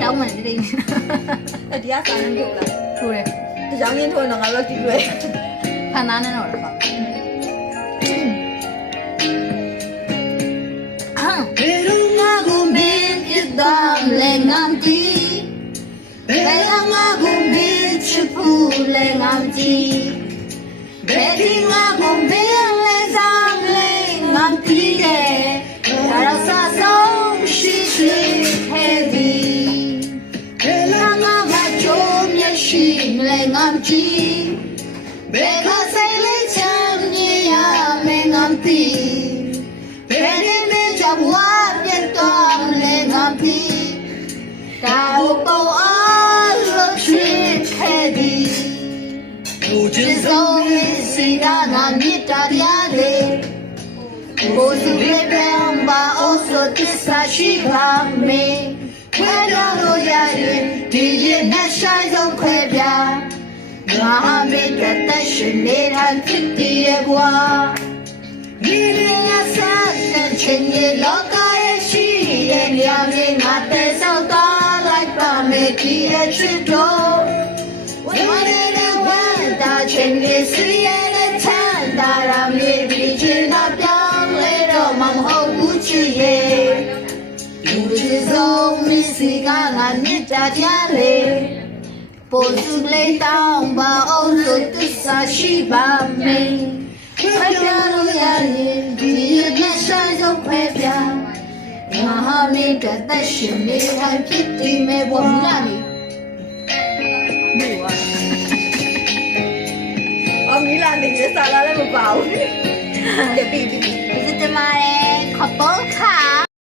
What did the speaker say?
တောင်းမှန်နေတယ်တရားစာနဲ့ထုတ်လာ ထိုးတယ် တရားရင်းထုတ်တော့ငါတို့ကြည့်ရွယ် ဖန်သားနဲ့တော့ပါဘယ်လိုငါကိုမင်းပြတ်လဲငါတီးဘယ်လိုငါကိုမင်းချစ်ဖို့လဲငါတီးဘယ်ဒီငါကိုမင်းလဲစားလဲငါတီးရဲ့ဒါတော့စဆုံးရှိရှိခဲ့ဒီဘယ်လိုငါမကြုံမျက်ရှိလဲငါတီးဘယ်ကဆိုင်လဲချမ်းမြေရမယ်ငါတီးဘယ်ဒီမဲချဝါပြတ်တော့လဲငါတီးဒါတော့အားလို့ရှိခဲ့ဒီ只走你心让俺你打压的，我是别人把我说的啥习惯没，快点落下去，第一那山上快点，我还没觉得是你还挺的我，你的那三人情也老高也喜也两人俺带上大来把没地也去走，我的。大千里事业的惨大让你比起那表来的忙后不去耶，有时候你是干俺你家家嘞，不是来当把欧洲的啥西巴美，快点路呀你，第一天山上快点，我还没觉得是你还皮的没我哪里，没啊。အောင်မီလာနေရစာလာလည်းမပါဘူးတပီတပီ ဒီတမားရဲ့ခပ်ပေါ်ခါ